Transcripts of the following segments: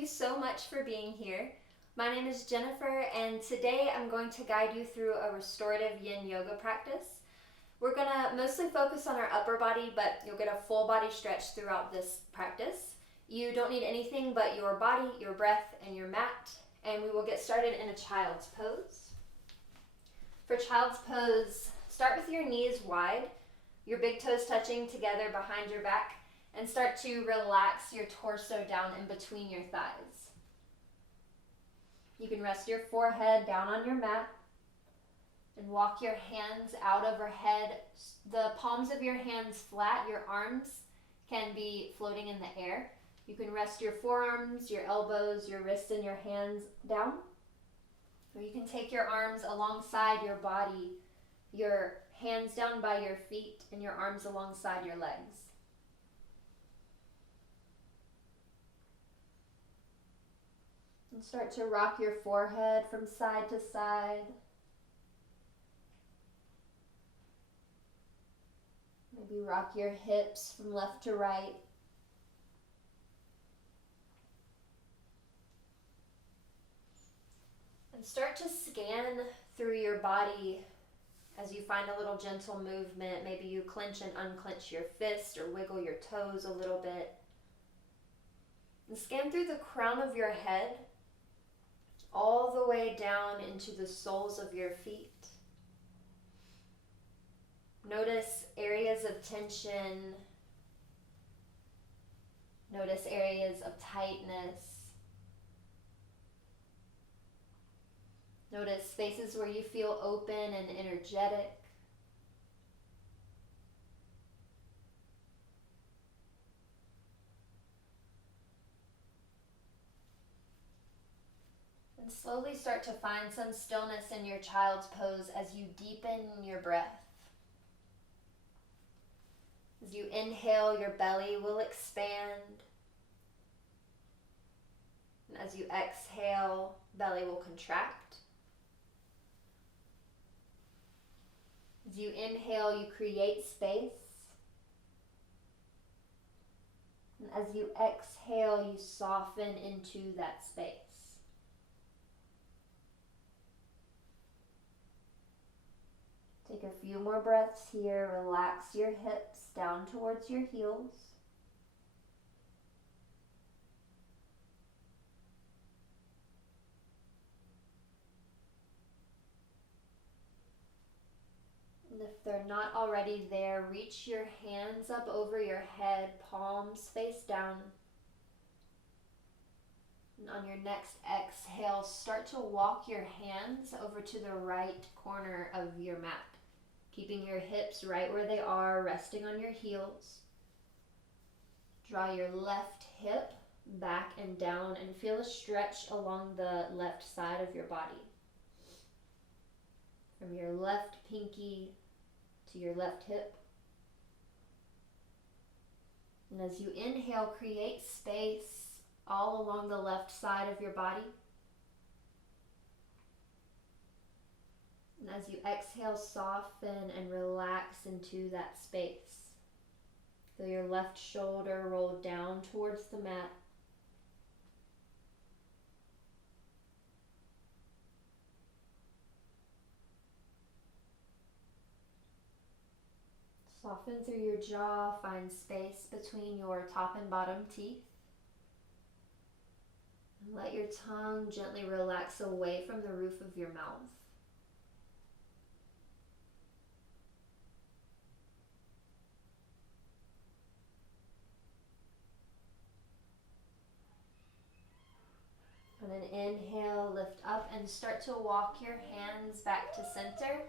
you so much for being here. My name is Jennifer, and today I'm going to guide you through a restorative yin yoga practice. We're going to mostly focus on our upper body, but you'll get a full body stretch throughout this practice. You don't need anything but your body, your breath, and your mat, and we will get started in a child's pose. For child's pose, start with your knees wide, your big toes touching together behind your back, and start to relax your torso down in between your thighs. You can rest your forehead down on your mat and walk your hands out overhead. The palms of your hands flat, your arms can be floating in the air. You can rest your forearms, your elbows, your wrists, and your hands down. Or you can take your arms alongside your body, your hands down by your feet, and your arms alongside your legs. And start to rock your forehead from side to side. Maybe rock your hips from left to right. And start to scan through your body as you find a little gentle movement. Maybe you clench and unclench your fist or wiggle your toes a little bit. And scan through the crown of your head all the way down into the soles of your feet. Notice areas of tension. Notice areas of tightness. Notice spaces where you feel open and energetic. And slowly start to find some stillness in your child's pose as you deepen your breath. As you inhale, your belly will expand. And as you exhale, belly will contract. As you inhale, you create space. And as you exhale, you soften into that space. Take a few more breaths here. Relax your hips down towards your heels. And if they're not already there, reach your hands up over your head, palms face down. And on your next exhale, start to walk your hands over to the right corner of your mat, keeping your hips right where they are, resting on your heels. Draw your left hip back and down and feel a stretch along the left side of your body. From your left pinky to your left hip. And as you inhale, create space all along the left side of your body. And as you exhale, soften and relax into that space. Feel your left shoulder roll down towards the mat. Soften through your jaw, find space between your top and bottom teeth. And let your tongue gently relax away from the roof of your mouth. On an inhale, lift up and start to walk your hands back to center,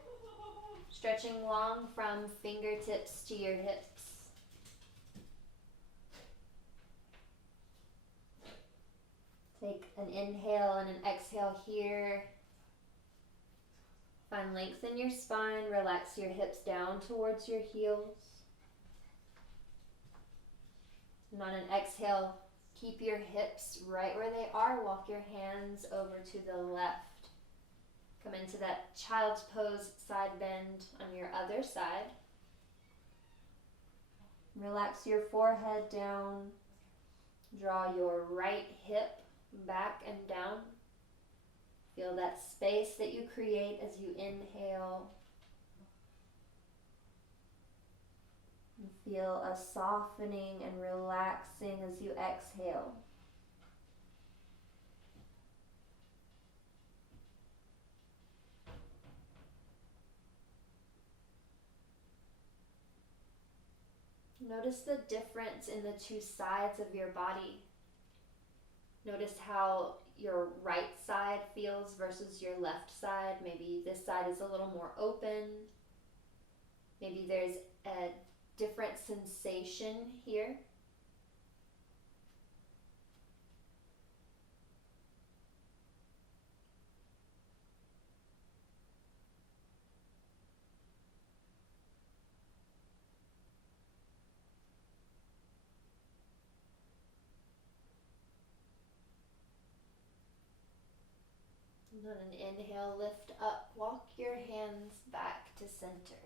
stretching long from fingertips to your hips. Take an inhale and an exhale here. Find length in your spine, relax your hips down towards your heels. And on an exhale, keep your hips right where they are. Walk your hands over to the left. Come into that child's pose, side bend on your other side. Relax your forehead down. Draw your right hip back and down. Feel that space that you create as you inhale. And feel a softening and relaxing as you exhale. Notice the difference in the two sides of your body. Notice how your right side feels versus your left side. Maybe this side is a little more open. Maybe there's a different sensation here. And on an inhale, lift up, walk your hands back to center.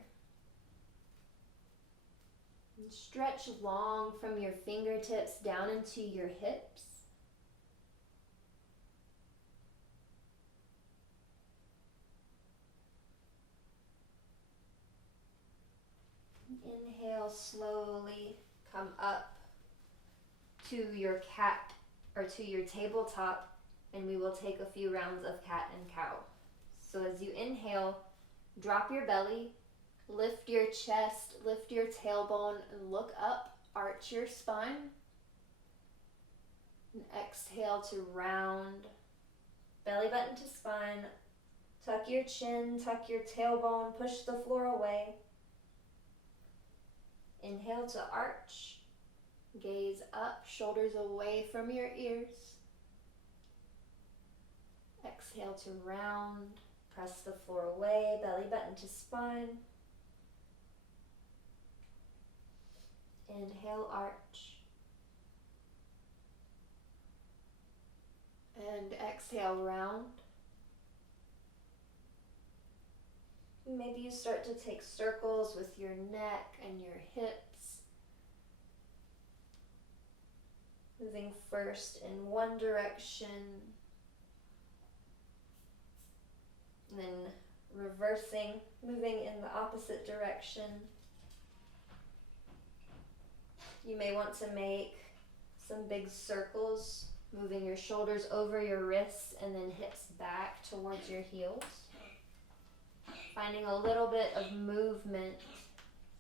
And stretch long from your fingertips down into your hips. Inhale, slowly come up to your cat or to your tabletop, and we will take a few rounds of cat and cow. So as you inhale, drop your belly, lift your chest, lift your tailbone, and look up, arch your spine. And exhale to round, belly button to spine, tuck your chin, tuck your tailbone, push the floor away. Inhale to arch, gaze up, shoulders away from your ears. Exhale to round, press the floor away, belly button to spine. Inhale, arch. And exhale, round. Maybe you start to take circles with your neck and your hips. Moving first in one direction, and then reversing, moving in the opposite direction. You may want to make some big circles, moving your shoulders over your wrists and then hips back towards your heels. Finding a little bit of movement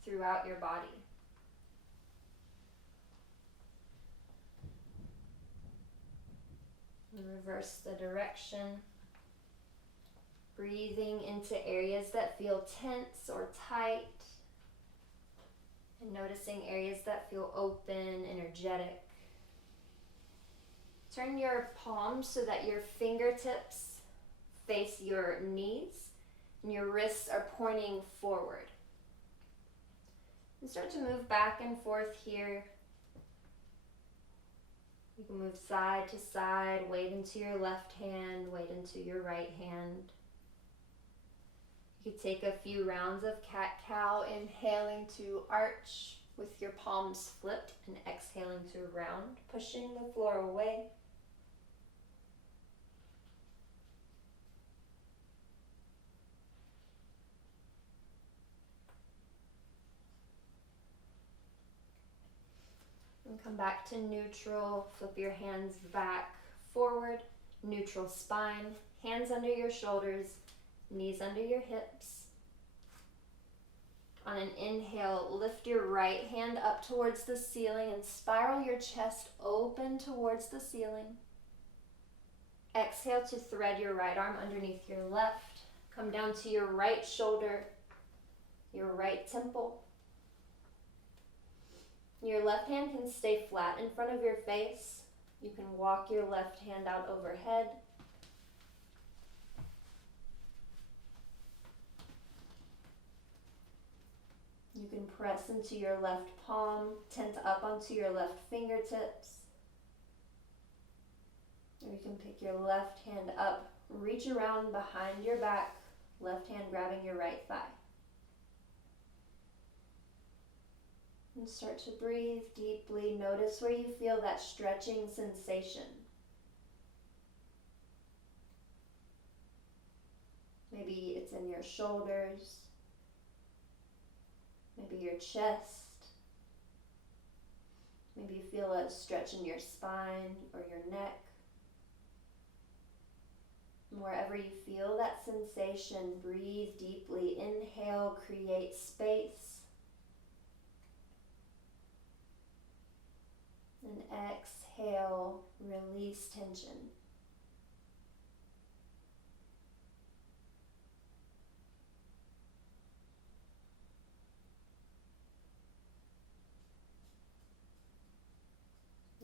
throughout your body. And reverse the direction. Breathing into areas that feel tense or tight. And noticing areas that feel open, energetic. Turn your palms so that your fingertips face your knees and your wrists are pointing forward. And start to move back and forth here. You can move side to side, weight into your left hand, weight into your right hand. You could take a few rounds of cat-cow, inhaling to arch with your palms flipped and exhaling to round, pushing the floor away. And come back to neutral, flip your hands back, forward, neutral spine, hands under your shoulders, knees under your hips. On an inhale, lift your right hand up towards the ceiling and spiral your chest open towards the ceiling. Exhale to thread your right arm underneath your left. Come down to your right shoulder, your right temple. Your left hand can stay flat in front of your face. You can walk your left hand out overhead. You can press into your left palm, tent up onto your left fingertips. Or you can pick your left hand up, reach around behind your back, left hand grabbing your right thigh. And start to breathe deeply. Notice where you feel that stretching sensation. Maybe it's in your shoulders, maybe your chest. Maybe you feel a stretch in your spine or your neck. And wherever you feel that sensation, breathe deeply. Inhale, create space. And exhale, release tension.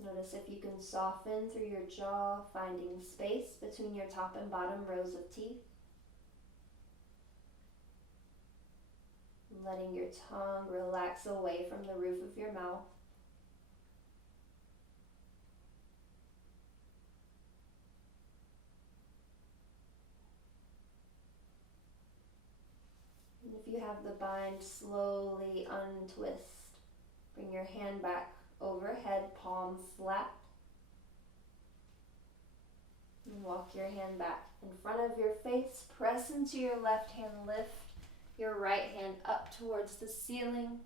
Notice if you can soften through your jaw, finding space between your top and bottom rows of teeth. Letting your tongue relax away from the roof of your mouth. And if you have the bind, slowly untwist. Bring your hand back overhead, palms flat. And walk your hand back in front of your face. Press into your left hand, lift your right hand up towards the ceiling.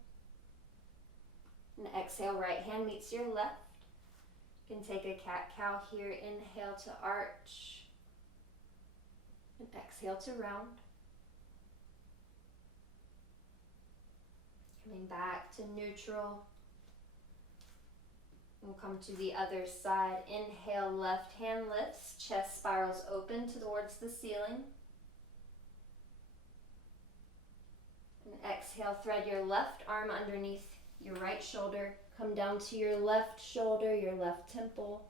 And exhale, right hand meets your left. You can take a cat-cow here. Inhale to arch. And exhale to round. Coming back to neutral. We'll come to the other side. Inhale, left hand lifts, chest spirals open towards the ceiling. And exhale, thread your left arm underneath your right shoulder. Come down to your left shoulder, your left temple.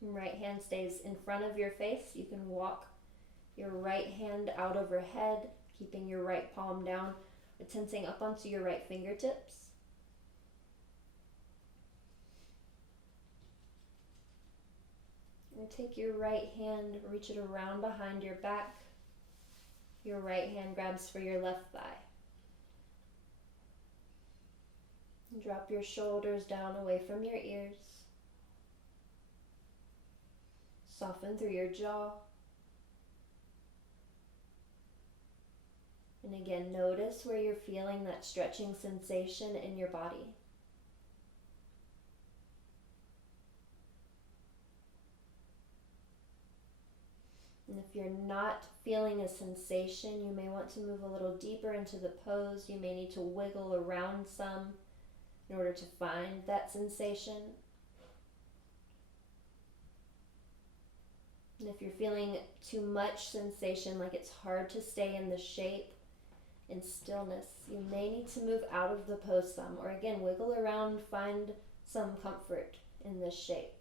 And right hand stays in front of your face. You can walk your right hand out overhead, keeping your right palm down, or tensing up onto your right fingertips. And take your right hand, reach it around behind your back. Your right hand grabs for your left thigh. And drop your shoulders down away from your ears. Soften through your jaw. And again, notice where you're feeling that stretching sensation in your body. And if you're not feeling a sensation, you may want to move a little deeper into the pose. You may need to wiggle around some in order to find that sensation. And if you're feeling too much sensation, like it's hard to stay in the shape, in stillness, you may need to move out of the pose some, or again, wiggle around, find some comfort in this shape.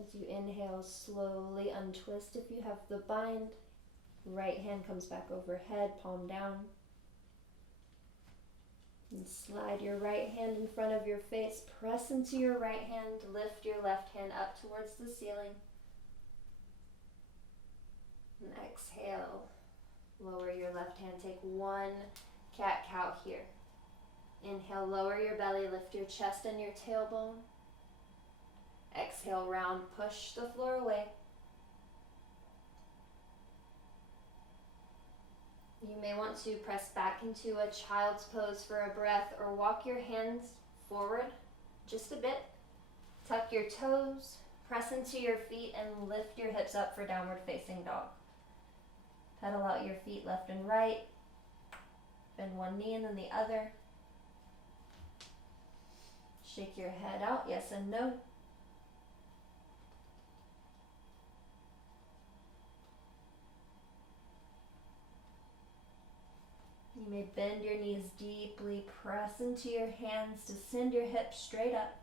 As you inhale, slowly untwist if you have the bind. Right hand comes back overhead, palm down. And slide your right hand in front of your face. Press into your right hand. Lift your left hand up towards the ceiling. And exhale. Lower your left hand. Take one cat-cow here. Inhale, lower your belly. Lift your chest and your tailbone. Exhale, round. Push the floor away. You may want to press back into a child's pose for a breath, or walk your hands forward just a bit. Tuck your toes, press into your feet, and lift your hips up for downward facing dog. Pedal out your feet left and right. Bend one knee and then the other. Shake your head out, yes and no. You may bend your knees deeply, press into your hands to send your hips straight up.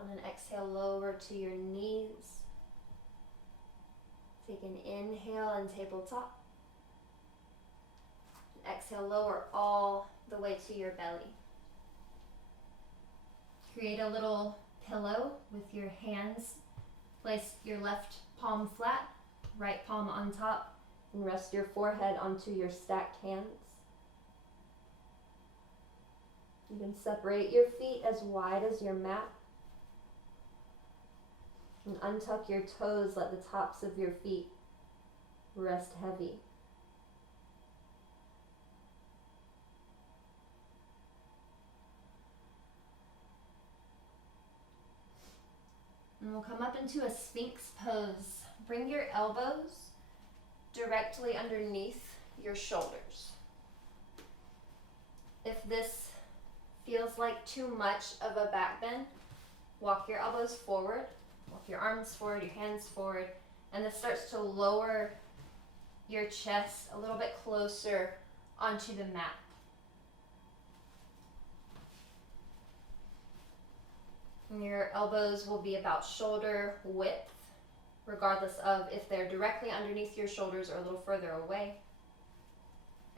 On an exhale, lower to your knees. Take an inhale and tabletop. Exhale, lower all the way to your belly. Create a little pillow with your hands. Place your left palm flat, right palm on top, and rest your forehead onto your stacked hands. You can separate your feet as wide as your mat. And untuck your toes, let the tops of your feet rest heavy. And we'll come up into a Sphinx pose. Bring your elbows directly underneath your shoulders. If this feels like too much of a back bend, walk your elbows forward, walk your arms forward, your hands forward, and this starts to lower your chest a little bit closer onto the mat. And your elbows will be about shoulder width, regardless of if they're directly underneath your shoulders or a little further away.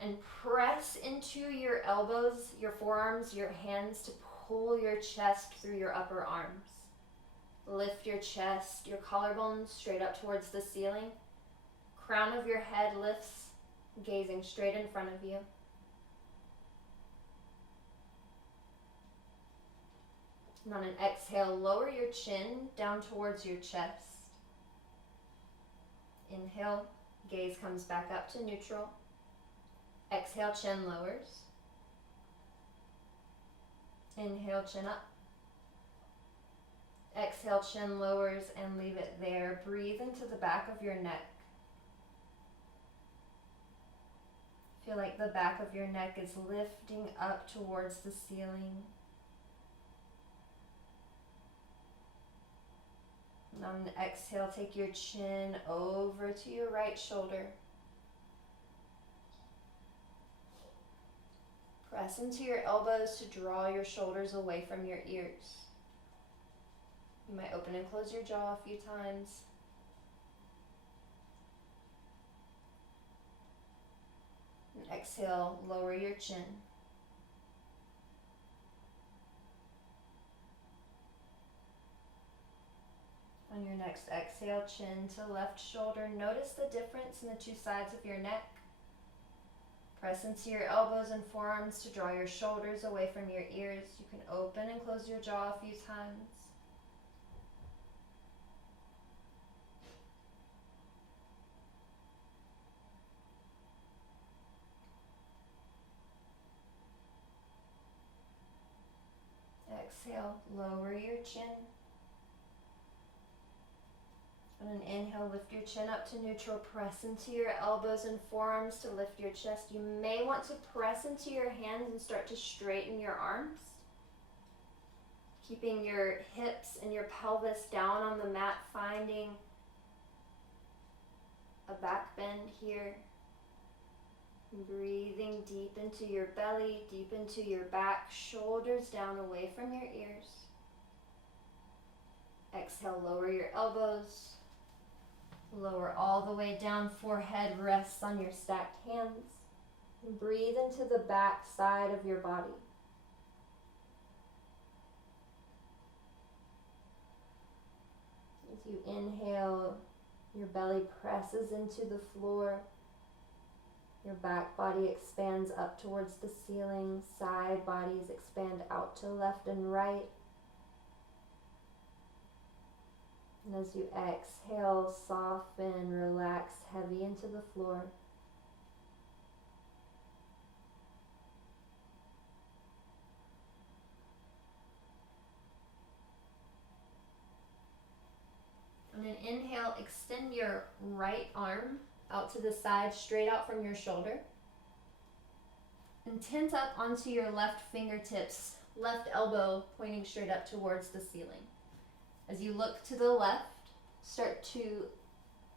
And press into your elbows, your forearms, your hands to pull your chest through your upper arms. Lift your chest, your collarbones straight up towards the ceiling. Crown of your head lifts, gazing straight in front of you. And on an exhale, lower your chin down towards your chest. Inhale, gaze comes back up to neutral. Exhale, chin lowers. Inhale, chin up. Exhale, chin lowers and leave it there. Breathe into the back of your neck. Feel like the back of your neck is lifting up towards the ceiling. And on the exhale, take your chin over to your right shoulder. Press into your elbows to draw your shoulders away from your ears. You might open and close your jaw a few times. And exhale, lower your chin. On your next exhale, chin to left shoulder. Notice the difference in the two sides of your neck. Press into your elbows and forearms to draw your shoulders away from your ears. You can open and close your jaw a few times. Exhale, lower your chin. On an inhale, lift your chin up to neutral. Press into your elbows and forearms to lift your chest. You may want to press into your hands and start to straighten your arms. Keeping your hips and your pelvis down on the mat, finding a back bend here. Breathing deep into your belly, deep into your back, shoulders down away from your ears. Exhale, lower your elbows. Lower all the way down, forehead rests on your stacked hands. And breathe into the back side of your body. As you inhale, your belly presses into the floor. Your back body expands up towards the ceiling. Side bodies expand out to left and right. And as you exhale, soften, relax, heavy into the floor. On an inhale, extend your right arm out to the side, straight out from your shoulder. And tent up onto your left fingertips, left elbow pointing straight up towards the ceiling. As you look to the left, start to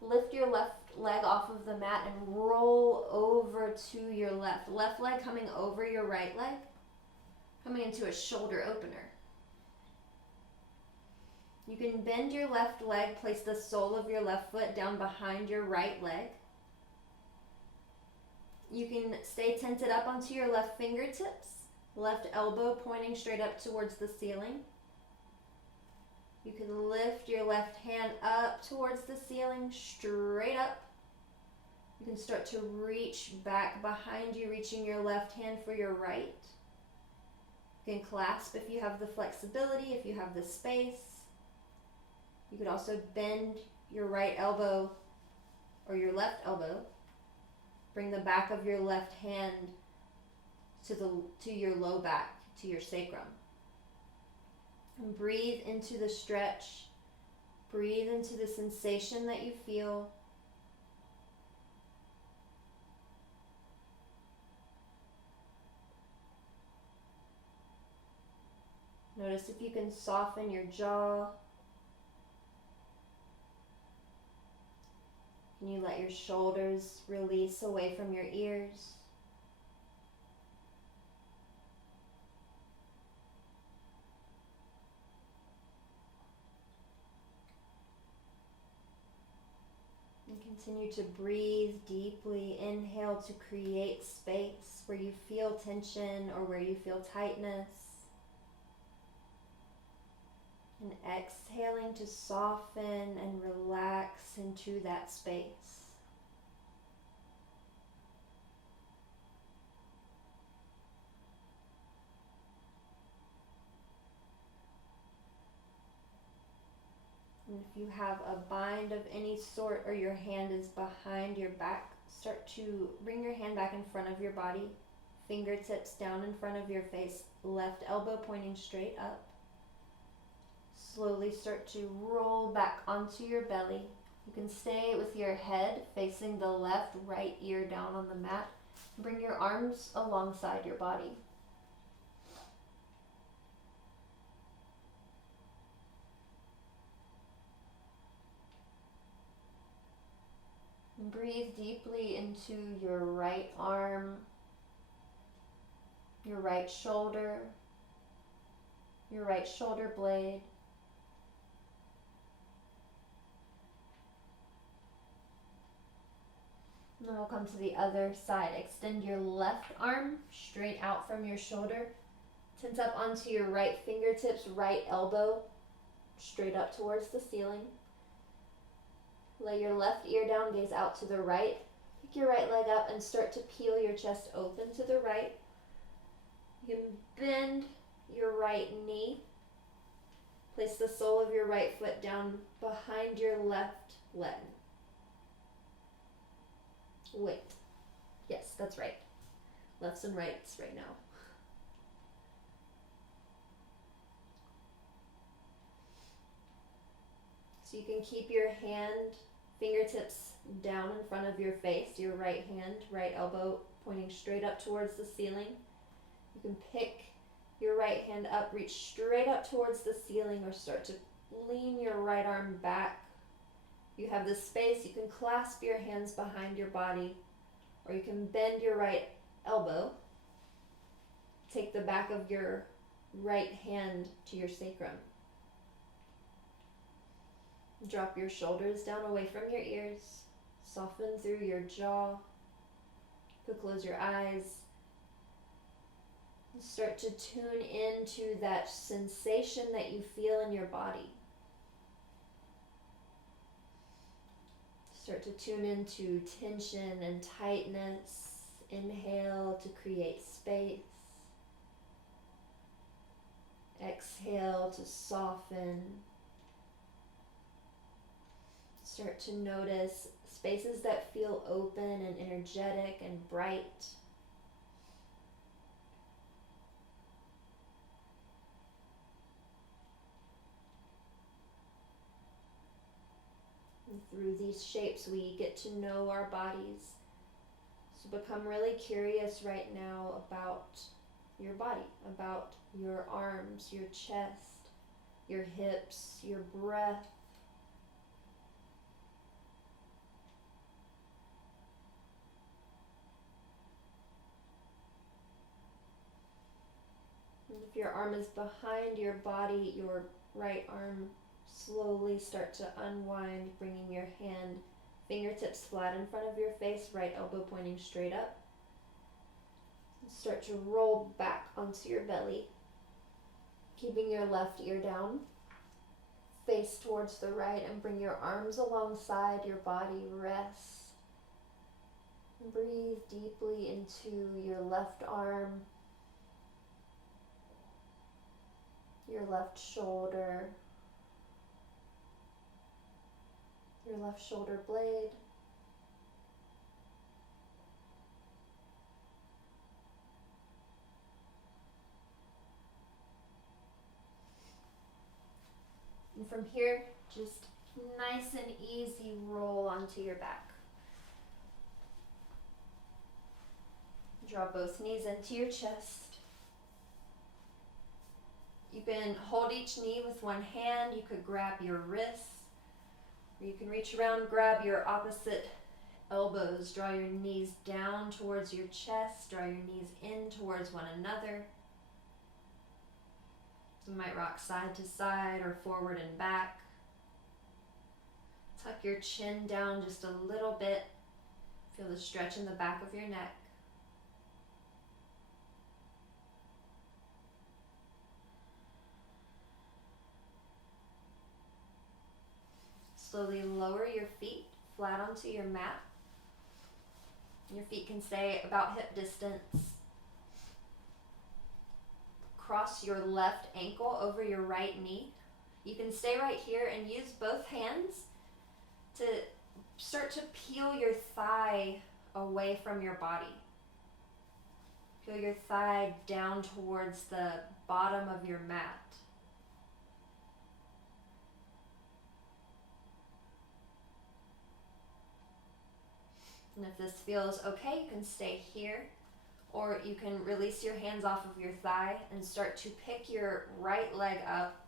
lift your left leg off of the mat and roll over to your left. Left leg coming over your right leg, coming into a shoulder opener. You can bend your left leg, place the sole of your left foot down behind your right leg. You can stay tented up onto your left fingertips, left elbow pointing straight up towards the ceiling. You can lift your left hand up towards the ceiling, straight up. You can start to reach back behind you, reaching your left hand for your right. You can clasp if you have the flexibility, if you have the space. You could also bend your right elbow or your left elbow. Bring the back of your left hand to your low back, to your sacrum. And breathe into the stretch. Breathe into the sensation that you feel. Notice if you can soften your jaw. Can you let your shoulders release away from your ears? And continue to breathe deeply. Inhale to create space where you feel tension or where you feel tightness. And exhaling to soften and relax into that space. And if you have a bind of any sort or your hand is behind your back, start to bring your hand back in front of your body, fingertips down in front of your face, left elbow pointing straight up. Slowly start to roll back onto your belly. You can stay with your head facing the left, right ear down on the mat. Bring your arms alongside your body. And breathe deeply into your right arm, your right shoulder blade. Then we'll come to the other side. Extend your left arm straight out from your shoulder. Tense up onto your right fingertips, right elbow straight up towards the ceiling. Lay your left ear down, gaze out to the right. Pick your right leg up and start to peel your chest open to the right. You can bend your right knee. Place the sole of your right foot down behind your left leg. Wait. Yes, that's right. Lefts and rights right now. So you can keep your fingertips down in front of your face, your right hand, right elbow pointing straight up towards the ceiling. You can pick your right hand up, reach straight up towards the ceiling, or start to lean your right arm back. You have the space, you can clasp your hands behind your body, or you can bend your right elbow. Take the back of your right hand to your sacrum. Drop your shoulders down away from your ears. Soften through your jaw. You can close your eyes. And start to tune into that sensation that you feel in your body. Start to tune into tension and tightness. Inhale to create space. Exhale to soften. Start to notice spaces that feel open and energetic and bright. And through these shapes, we get to know our bodies. So become really curious right now about your body, about your arms, your chest, your hips, your breath. And if your arm is behind your body, your right arm slowly start to unwind, bringing your fingertips flat in front of your face, right elbow pointing straight up. Start to roll back onto your belly, keeping your left ear down. face towards the right and bring your arms alongside your body. Rest. Breathe deeply into your left arm, your left shoulder, your left shoulder blade. And from here, just nice and easy roll onto your back. Draw both knees into your chest. You can hold each knee with one hand. You could grab your wrists, or you can reach around, grab your opposite elbows. Draw your knees down towards your chest. Draw your knees in towards one another. You might rock side to side or forward and back. Tuck your chin down just a little bit. Feel the stretch in the back of your neck. Slowly lower your feet flat onto your mat. Your feet can stay about hip distance. Cross your left ankle over your right knee. You can stay right here and use both hands to start to peel your thigh away from your body. Peel your thigh down towards the bottom of your mat. And if this feels okay, you can stay here, or you can release your hands off of your thigh and start to pick your right leg up.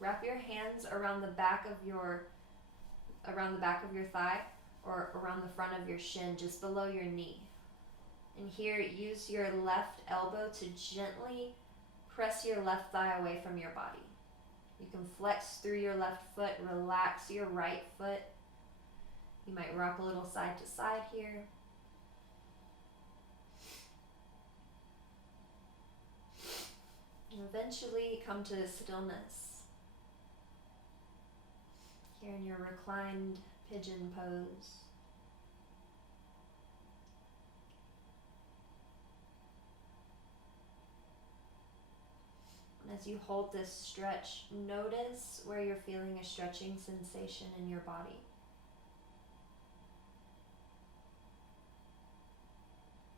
Wrap your hands around the back of your thigh, or around the front of your shin, just below your knee. And here, use your left elbow to gently press your left thigh away from your body. You can flex through your left foot, relax your right foot. You might rock a little side to side here. And eventually come to stillness. Here in your reclined pigeon pose. And as you hold this stretch, notice where you're feeling a stretching sensation in your body.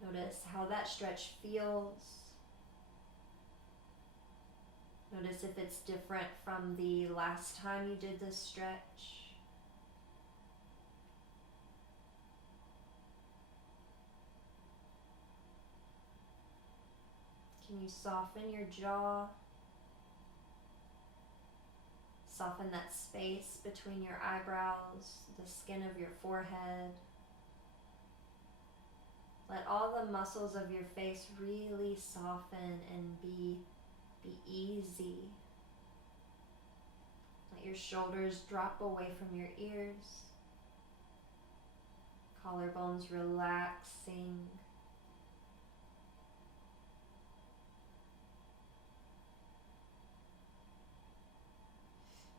Notice how that stretch feels. Notice if it's different from the last time you did this stretch. Can you soften your jaw? Soften that space between your eyebrows, the skin of your forehead. Let all the muscles of your face really soften and be easy. Let your shoulders drop away from your ears. Collarbones relaxing.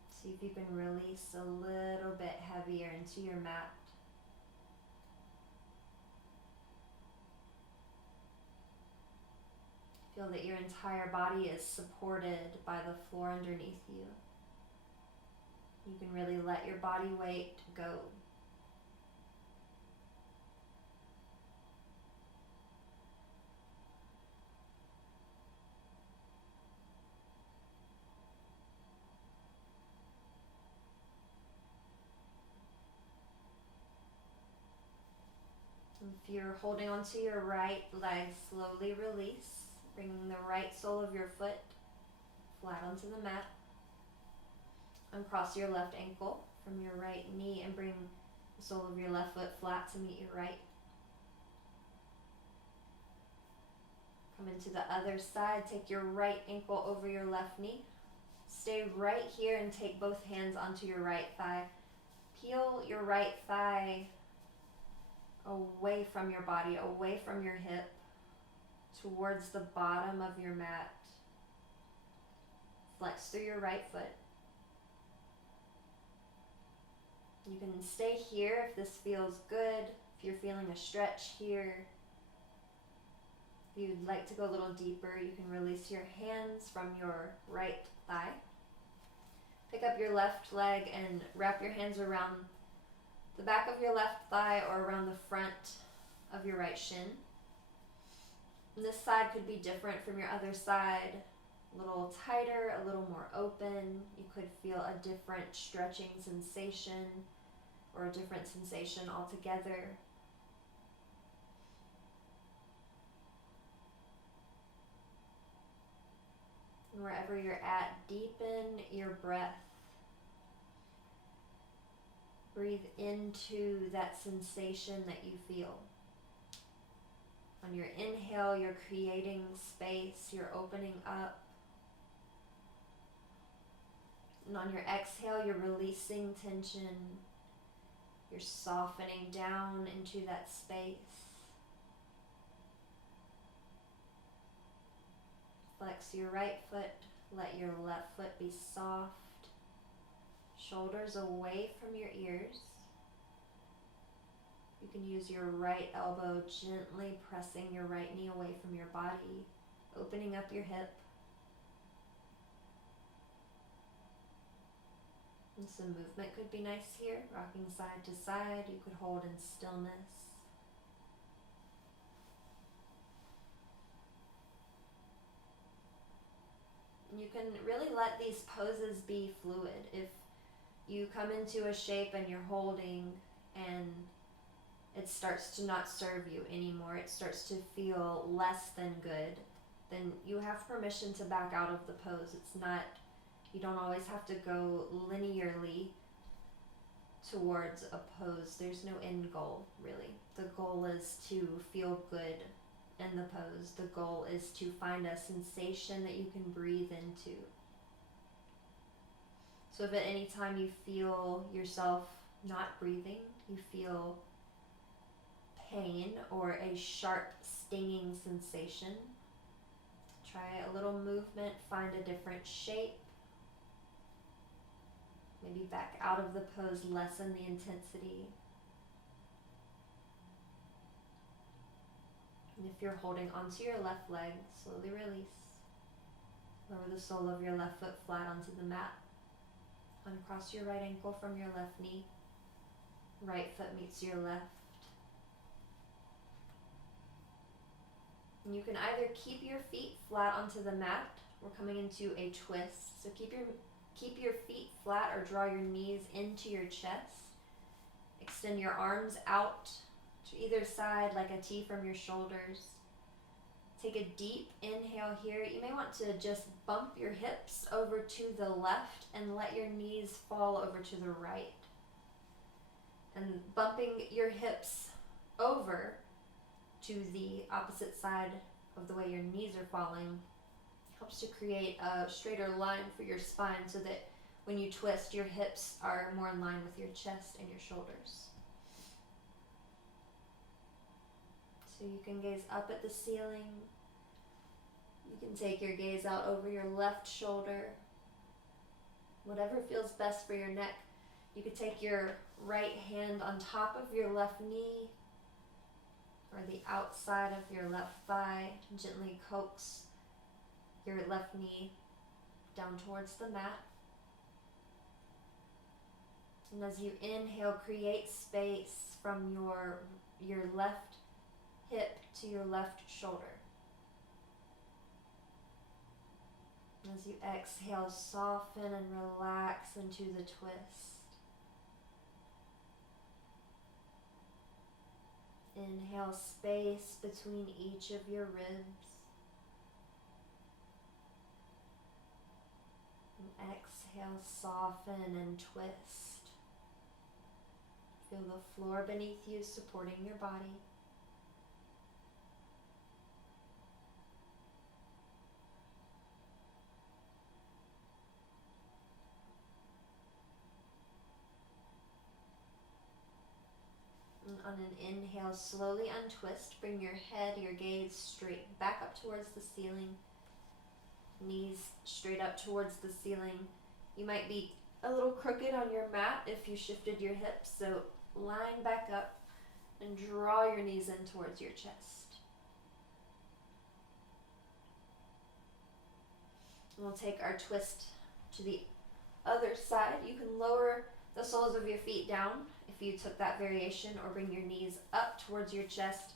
See if you can release a little bit heavier into your mat. Feel that your entire body is supported by the floor underneath you. You can really let your body weight go. If you're holding onto your right leg, slowly release. Bringing the right sole of your foot flat onto the mat. Uncross your left ankle from your right knee and bring the sole of your left foot flat to meet your right. Come into the other side. Take your right ankle over your left knee. Stay right here and take both hands onto your right thigh. Peel your right thigh away from your body, away from your hip, towards the bottom of your mat. Flex through your right foot. You can stay here if this feels good, if you're feeling a stretch here. If you'd like to go a little deeper, you can release your hands from your right thigh. Pick up your left leg and wrap your hands around the back of your left thigh or around the front of your right shin. And this side could be different from your other side. A little tighter, a little more open. You could feel a different stretching sensation or a different sensation altogether. And wherever you're at, deepen your breath. Breathe into that sensation that you feel. On your inhale, you're creating space, you're opening up. And on your exhale, you're releasing tension. You're softening down into that space. Flex your right foot, let your left foot be soft. Shoulders away from your ears. You can use your right elbow gently pressing your right knee away from your body, opening up your hip. And some movement could be nice here, rocking side to side. You could hold in stillness. You can really let these poses be fluid. If you come into a shape and you're holding and it starts to not serve you anymore, it starts to feel less than good, then you have permission to back out of the pose. It's not, you don't always have to go linearly towards a pose. There's no end goal, really. The goal is to feel good in the pose. The goal is to find a sensation that you can breathe into. So if at any time you feel yourself not breathing, you feel pain or a sharp stinging sensation, try a little movement, find a different shape. Maybe back out of the pose, lessen the intensity. And if you're holding onto your left leg, slowly release. Lower the sole of your left foot flat onto the mat. Uncross your right ankle from your left knee. Right foot meets your left. And you can either keep your feet flat onto the mat. We're coming into a twist. So keep your feet flat or draw your knees into your chest. Extend your arms out to either side like a T from your shoulders. Take a deep inhale here. You may want to just bump your hips over to the left and let your knees fall over to the right. And bumping your hips over to the opposite side of the way your knees are falling helps to create a straighter line for your spine so that when you twist, your hips are more in line with your chest and your shoulders. So you can gaze up at the ceiling. You can take your gaze out over your left shoulder. Whatever feels best for your neck. You could take your right hand on top of your left knee or the outside of your left thigh. Gently coax your left knee down towards the mat. And as you inhale, create space from your left hip to your left shoulder. As you exhale, soften and relax into the twist. Inhale, space between each of your ribs. And exhale, soften and twist. Feel the floor beneath you supporting your body. And on an inhale, slowly untwist. Bring your head, your gaze straight back up towards the ceiling. Knees straight up towards the ceiling. You might be a little crooked on your mat if you shifted your hips, so line back up and draw your knees in towards your chest. And we'll take our twist to the other side. You can lower the soles of your feet down if you took that variation, or bring your knees up towards your chest.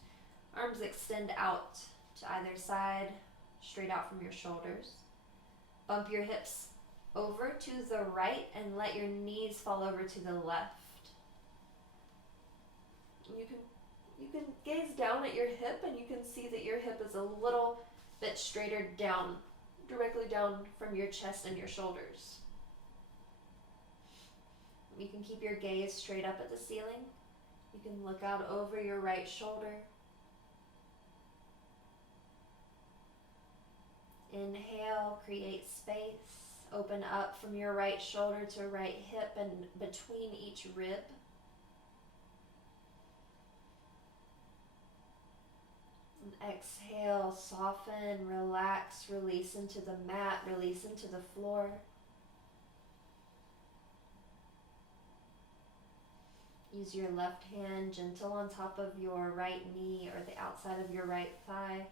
Arms extend out to either side, straight out from your shoulders. Bump your hips over to the right and let your knees fall over to the left. You can gaze down at your hip, and you can see that your hip is a little bit straighter down, directly down from your chest and your shoulders. You can keep your gaze straight up at the ceiling. You can look out over your right shoulder. Inhale, create space. Open up from your right shoulder to right hip and between each rib. And exhale, soften, relax, release into the mat, release into the floor. Use your left hand gentle on top of your right knee or the outside of your right thigh.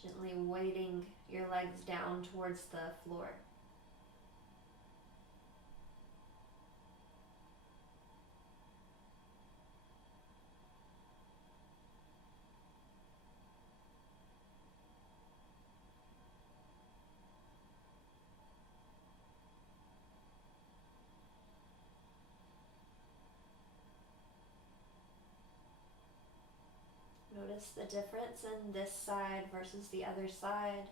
Gently weighting your legs down towards the floor. Notice the difference in this side versus the other side.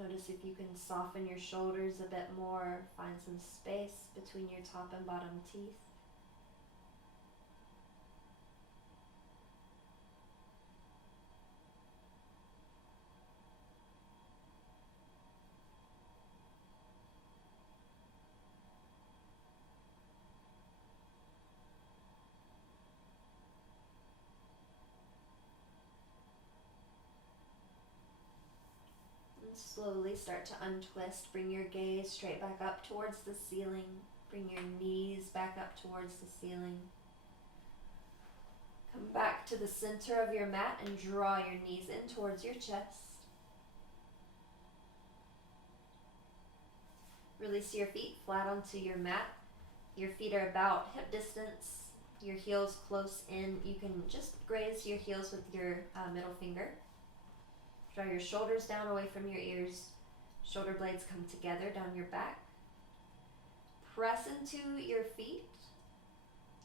Notice if you can soften your shoulders a bit more, find some space between your top and bottom teeth. Slowly start to untwist. Bring your gaze straight back up towards the ceiling. Bring your knees back up towards the ceiling. Come back to the center of your mat and draw your knees in towards your chest. Release your feet flat onto your mat. Your feet are about hip distance, your heels close in. You can just graze your heels with your middle finger. Draw your shoulders down away from your ears. Shoulder blades come together down your back. Press into your feet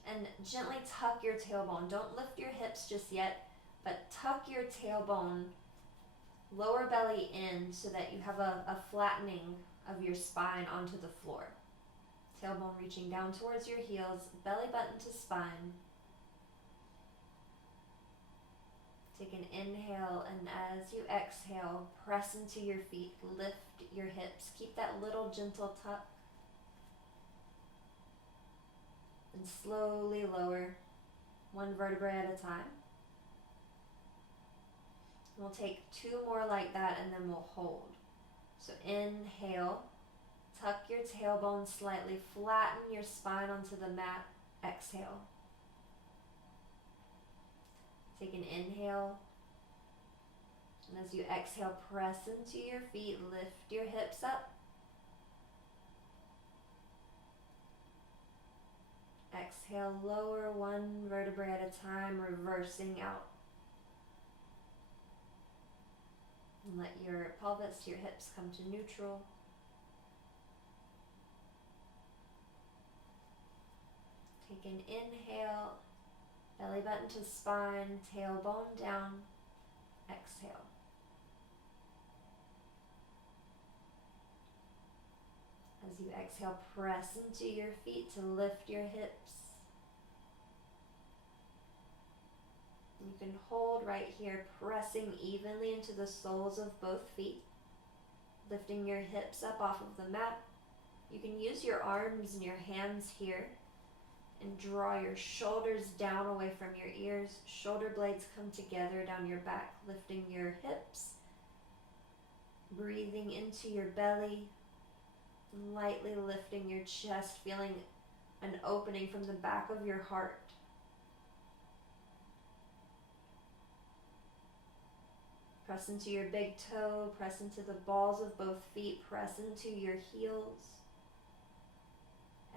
and gently tuck your tailbone. Don't lift your hips just yet, but tuck your tailbone, lower belly in so that you have a flattening of your spine onto the floor. Tailbone reaching down towards your heels, belly button to spine. Take an inhale, and as you exhale, press into your feet, lift your hips. Keep that little gentle tuck. And slowly lower, one vertebrae at a time. We'll take two more like that, and then we'll hold. So inhale, tuck your tailbone slightly, flatten your spine onto the mat. Exhale. Take an inhale, and as you exhale, press into your feet, lift your hips up. Exhale, lower one vertebrae at a time, reversing out. And let your pelvis, your hips come to neutral. Take an inhale. Belly button to spine, tailbone down, exhale. As you exhale, press into your feet to lift your hips. You can hold right here, pressing evenly into the soles of both feet, lifting your hips up off of the mat. You can use your arms and your hands here And draw your shoulders down away from your ears. Shoulder blades come together down your back, lifting your hips. Breathing into your belly. Lightly lifting your chest, feeling an opening from the back of your heart. Press into your big toe, press into the balls of both feet, press into your heels.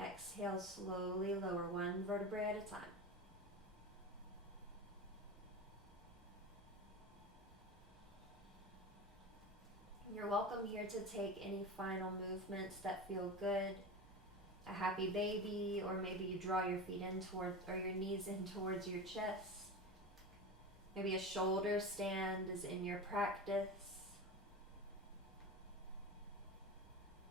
Exhale, slowly lower one vertebrae at a time. You're welcome here to take any final movements that feel good. A happy baby, or maybe you draw your feet in towards, or your knees in towards your chest. Maybe a shoulder stand is in your practice.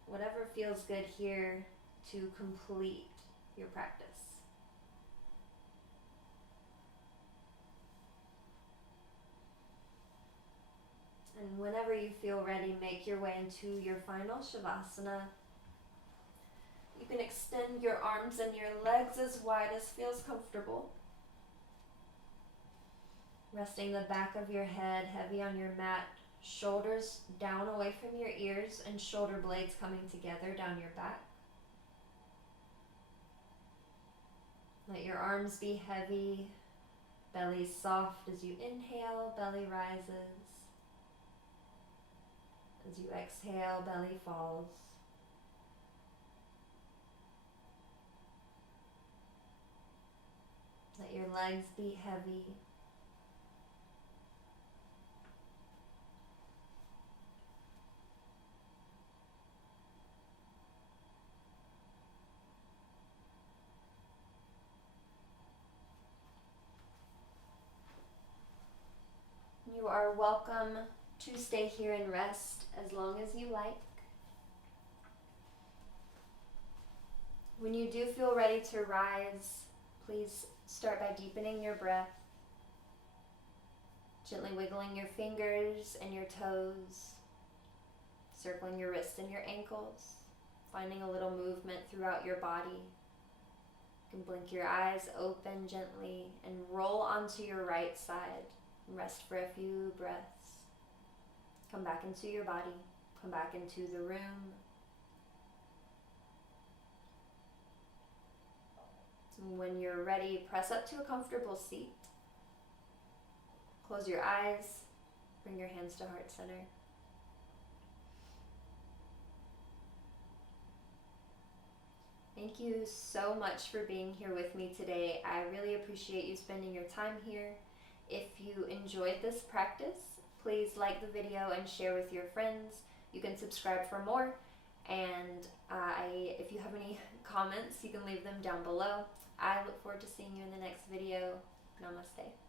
Whatever feels good here to complete your practice. And whenever you feel ready, make your way into your final Shavasana. You can extend your arms and your legs as wide as feels comfortable. Resting the back of your head heavy on your mat, shoulders down away from your ears and shoulder blades coming together down your back. Let your arms be heavy, belly soft as you inhale, belly rises. As you exhale, belly falls. Let your legs be heavy. You are welcome to stay here and rest as long as you like. When you do feel ready to rise, please start by deepening your breath, gently wiggling your fingers and your toes, circling your wrists and your ankles, finding a little movement throughout your body. You can blink your eyes open gently and roll onto your right side. Rest for a few breaths. Come back into your body. Come back into the room. When you're ready, press up to a comfortable seat. Close your eyes. Bring your hands to heart center. Thank you so much for being here with me today. I really appreciate you spending your time here. If you enjoyed this practice, please like the video and share with your friends. You can subscribe for more. And if you have any comments, you can leave them down below. I look forward to seeing you in the next video. Namaste.